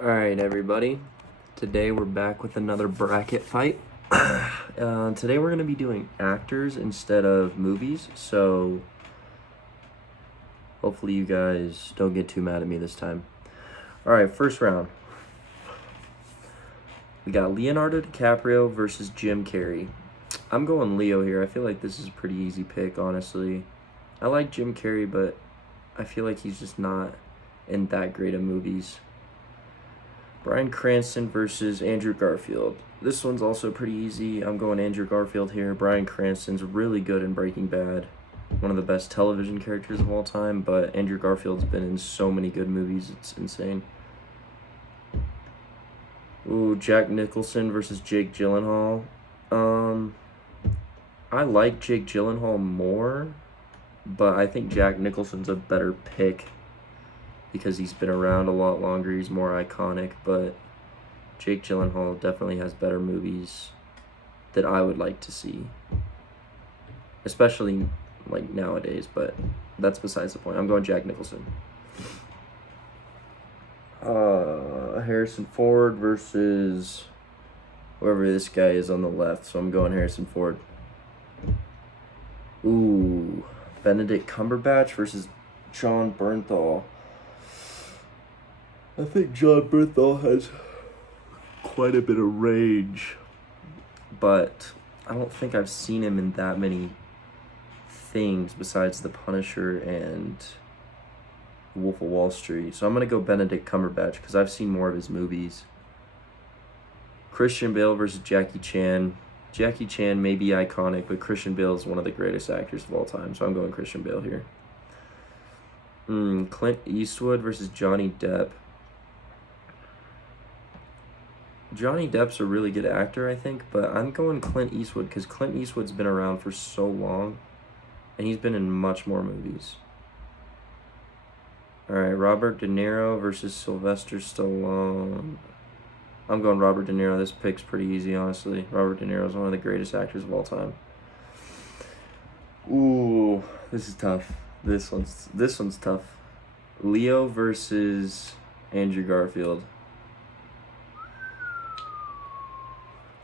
Alright, everybody. Today we're back with another bracket fight. Today we're going to be doing actors instead of movies, so hopefully you guys don't get too mad at me this time. Alright, first round. We got Leonardo DiCaprio versus Jim Carrey. I'm going Leo here. I feel like this is a pretty easy pick, honestly. I like Jim Carrey, but I feel like he's just not in that great of movies. Bryan Cranston versus Andrew Garfield. This one's also pretty easy. I'm going Andrew Garfield here. Bryan Cranston's really good in Breaking Bad. One of the best television characters of all time, but Andrew Garfield's been in so many good movies, it's insane. Ooh, Jack Nicholson versus Jake Gyllenhaal. I like Jake Gyllenhaal more, but I think Jack Nicholson's a better pick because he's been around a lot longer. He's more iconic, but Jake Gyllenhaal definitely has better movies that I would like to see, especially like nowadays, but that's besides the point. I'm going Jack Nicholson. Harrison Ford versus whoever this guy is on the left, so I'm going Harrison Ford. Ooh, Benedict Cumberbatch versus Jon Bernthal. I think Jon Bernthal has quite a bit of range, but I don't think I've seen him in that many things besides The Punisher and Wolf of Wall Street. So I'm going to go Benedict Cumberbatch because I've seen more of his movies. Christian Bale versus Jackie Chan. Jackie Chan may be iconic, but Christian Bale is one of the greatest actors of all time, so I'm going Christian Bale here. Clint Eastwood versus Johnny Depp. Johnny Depp's a really good actor, I think, but I'm going Clint Eastwood because Clint Eastwood's been around for so long, and he's been in much more movies. Alright, Robert De Niro versus Sylvester Stallone. I'm going Robert De Niro. This pick's pretty easy, honestly. Robert De Niro is one of the greatest actors of all time. Ooh, this is tough. This one's tough. Leo versus Andrew Garfield.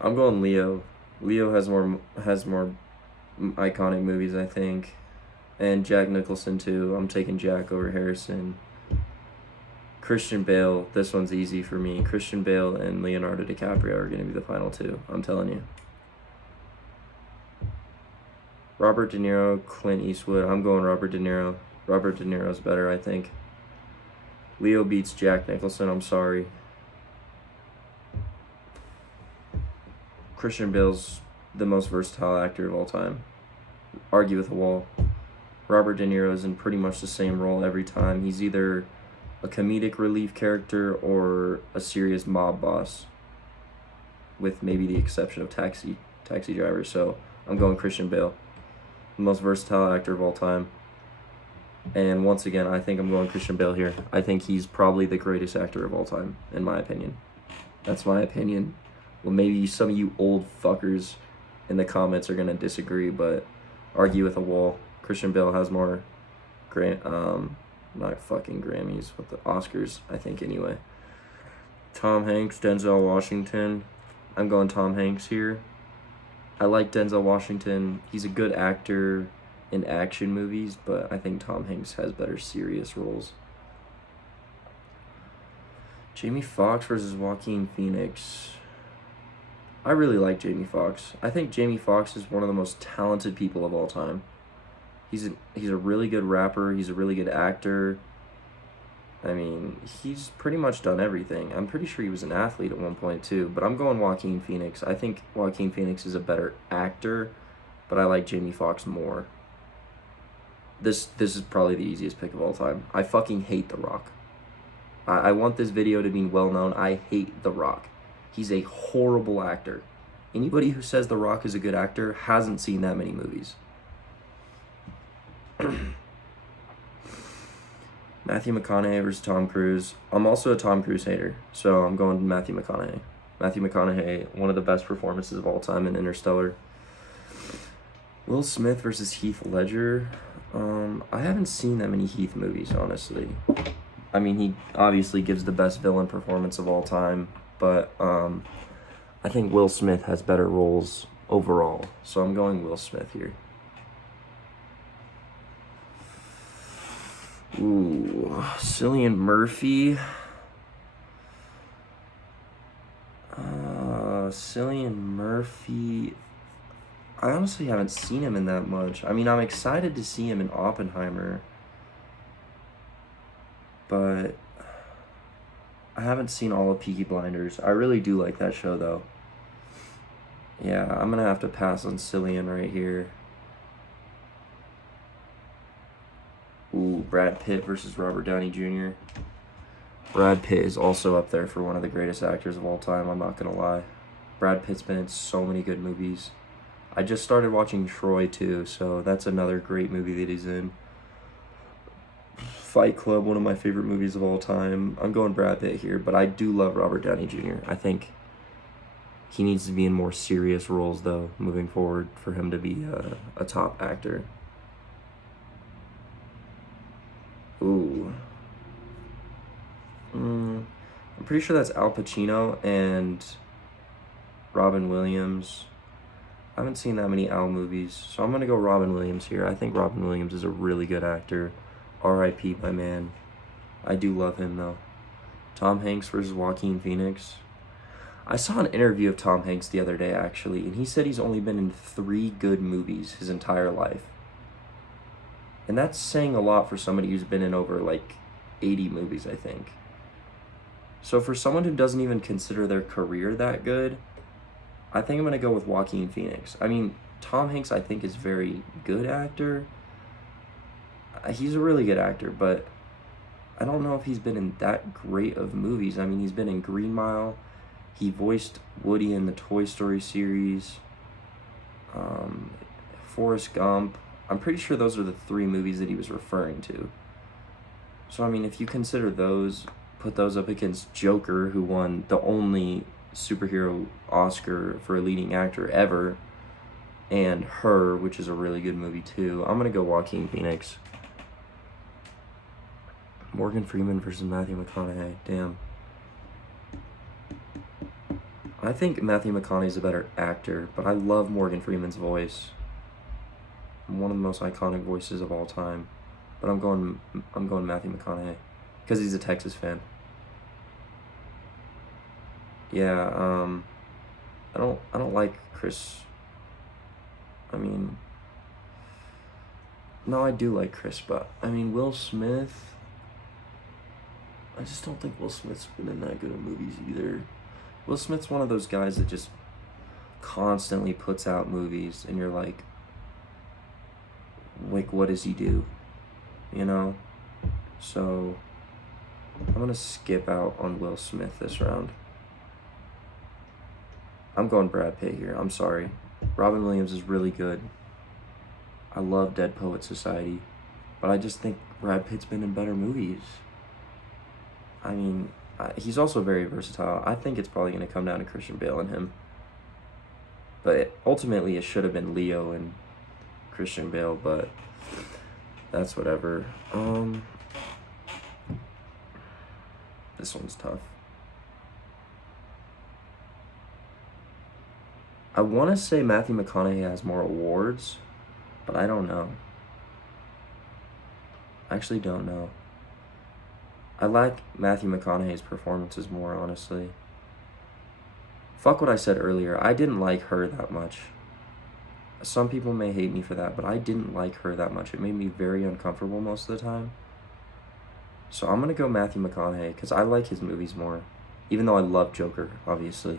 I'm going Leo. Leo has more iconic movies, I think. And Jack Nicholson too. I'm taking Jack over Harrison. Christian Bale, this one's easy for me. Christian Bale and Leonardo DiCaprio are going to be the final two. I'm telling you. Robert De Niro, Clint Eastwood. I'm going Robert De Niro. Robert De Niro's better, I think. Leo beats Jack Nicholson. I'm sorry. Christian Bale's the most versatile actor of all time. Argue with a wall. Robert De Niro is in pretty much the same role every time. He's either a comedic relief character or a serious mob boss, with maybe the exception of Taxi Driver. So I'm going Christian Bale, the most versatile actor of all time. And once again, I think I'm going Christian Bale here. I think he's probably the greatest actor of all time, in my opinion. That's my opinion. Well, maybe some of you old fuckers in the comments are going to disagree, but argue with a wall. Christian Bale has more not fucking Grammys, but the Oscars, I think, anyway. Tom Hanks, Denzel Washington. I'm going Tom Hanks here. I like Denzel Washington. He's a good actor in action movies, but I think Tom Hanks has better serious roles. Jamie Foxx versus Joaquin Phoenix. I really like Jamie Foxx. I think Jamie Foxx is one of the most talented people of all time. He's a really good rapper. He's a really good actor. I mean, he's pretty much done everything. I'm pretty sure he was an athlete at one point too, but I'm going Joaquin Phoenix. I think Joaquin Phoenix is a better actor, but I like Jamie Foxx more. This is probably the easiest pick of all time. I fucking hate The Rock. I want this video to be well known. I hate The Rock. He's a horrible actor. Anybody who says The Rock is a good actor hasn't seen that many movies. Matthew McConaughey versus Tom Cruise. I'm also a Tom Cruise hater, so I'm going Matthew McConaughey. Matthew McConaughey, one of the best performances of all time in Interstellar. Will Smith versus Heath Ledger. I haven't seen that many Heath movies, honestly. I mean, he obviously gives the best villain performance of all time, but I think Will Smith has better roles overall. So I'm going Will Smith here. Ooh, Cillian Murphy. Cillian Murphy. I honestly haven't seen him in that much. I mean, I'm excited to see him in Oppenheimer, but I haven't seen all of Peaky Blinders. I really do like that show, though. Yeah, I'm going to have to pass on Cillian right here. Ooh, Brad Pitt versus Robert Downey Jr. Brad Pitt is also up there for one of the greatest actors of all time, I'm not going to lie. Brad Pitt's been in so many good movies. I just started watching Troy, too, so that's another great movie that he's in. Fight Club, one of my favorite movies of all time. I'm going Brad Pitt here, but I do love Robert Downey Jr. I think he needs to be in more serious roles, though, moving forward for him to be a top actor. Ooh. I'm pretty sure that's Al Pacino and Robin Williams. I haven't seen that many Al movies, so I'm going to go Robin Williams here. I think Robin Williams is a really good actor. R.I.P. my man. I do love him, though. Tom Hanks versus Joaquin Phoenix. I saw an interview of Tom Hanks the other day, actually, and he said he's only been in 3 good movies his entire life. And that's saying a lot for somebody who's been in over, 80 movies, I think. So for someone who doesn't even consider their career that good, I think I'm going to go with Joaquin Phoenix. I mean, Tom Hanks, I think, is a very good actor. He's a really good actor, but I don't know if he's been in that great of movies. I mean, he's been in Green Mile. He voiced Woody in the Toy Story series. Forrest Gump. I'm pretty sure those are the 3 movies that he was referring to. So, I mean, if you consider those, put those up against Joker, who won the only superhero Oscar for a leading actor ever, and Her, which is a really good movie too, I'm going to go Joaquin Phoenix. Morgan Freeman versus Matthew McConaughey. Damn. I think Matthew McConaughey's a better actor, but I love Morgan Freeman's voice. One of the most iconic voices of all time. But I'm going Matthew McConaughey because he's a Texas fan. Yeah, I don't like Chris. I mean, no, I do like Chris, but I mean Will Smith. I just don't think Will Smith's been in that good of movies either. Will Smith's one of those guys that just constantly puts out movies, and you're like, what does he do? You know? So, I'm going to skip out on Will Smith this round. I'm going Brad Pitt here. I'm sorry. Robin Williams is really good. I love Dead Poet Society. But I just think Brad Pitt's been in better movies. I mean, he's also very versatile. I think it's probably going to come down to Christian Bale and him. But ultimately, it should have been Leo and Christian Bale, but that's whatever. This one's tough. I want to say Matthew McConaughey has more awards, but I don't know. I actually don't know. I like Matthew McConaughey's performances more, honestly. Fuck what I said earlier. I didn't like Her that much. Some people may hate me for that, but I didn't like Her that much. It made me very uncomfortable most of the time. So I'm going to go Matthew McConaughey because I like his movies more. Even though I love Joker, obviously.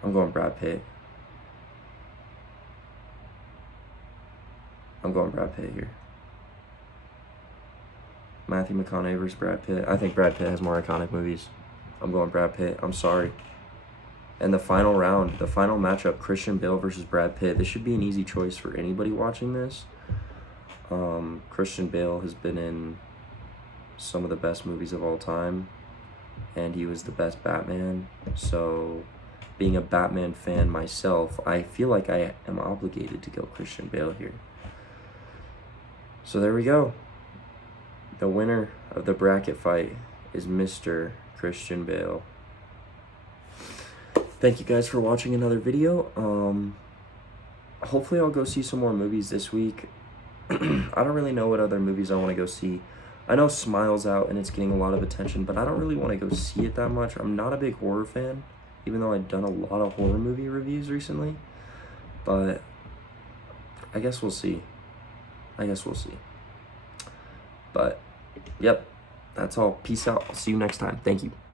I'm going Brad Pitt. I'm going Brad Pitt here. Matthew McConaughey versus Brad Pitt. I think Brad Pitt has more iconic movies. I'm going Brad Pitt. I'm sorry. And the final round, the final matchup, Christian Bale versus Brad Pitt. This should be an easy choice for anybody watching this. Christian Bale has been in some of the best movies of all time, and he was the best Batman. So, being a Batman fan myself, I feel like I am obligated to go Christian Bale here. So there we go. The winner of the bracket fight is Mr. Christian Bale. Thank you guys for watching another video. Hopefully I'll go see some more movies this week. I don't really know what other movies I want to go see. I know Smile's out and it's getting a lot of attention, but I don't really want to go see it that much. I'm not a big horror fan, even though I've done a lot of horror movie reviews recently. But I guess we'll see. But, yep, that's all. Peace out. I'll see you next time. Thank you.